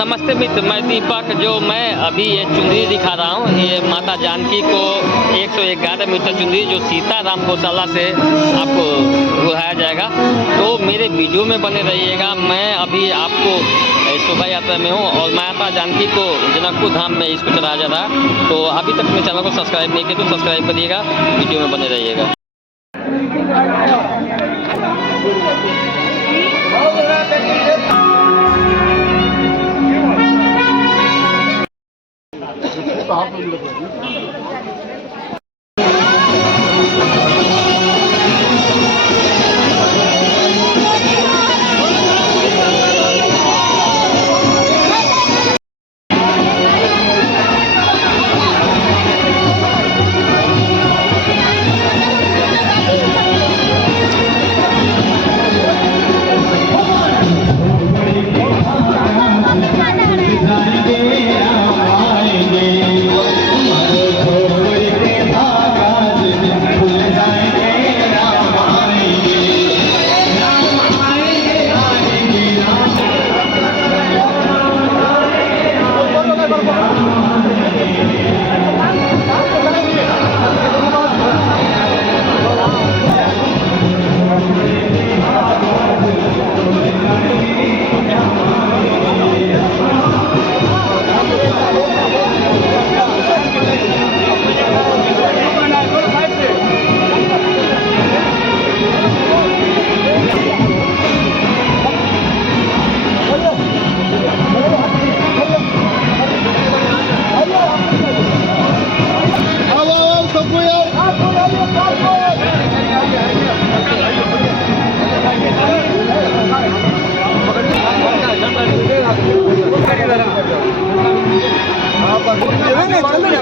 नमस्ते मित्र, मैं दीपक। जो मैं अभी ये चुंदरी दिखा रहा हूँ, ये माता जानकी को 111 मीटर चुंदरी जो सीताराम गौशाला से आपको उड़ाया जाएगा। तो मेरे वीडियो में बने रहिएगा। मैं अभी आपको शोभा यात्रा में हूँ और माता जानकी को जनकपुर धाम में इसको चलाया जा रहा है। तो अभी तक मेरे चैनल को सब्सक्राइब नहीं किया तो सब्सक्राइब करिएगा, वीडियो में बने रहिएगा।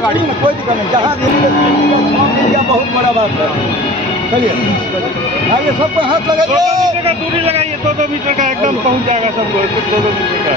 गाड़ी में कोई दिक्कत नहीं, जहाँ बहुत बड़ा बात है। चलिए आगे सबको हाथ लगाइए, 2 मीटर का दूरी लगाइए, 2 मीटर का एकदम पहुंच जाएगा सबको, 2 मीटर का।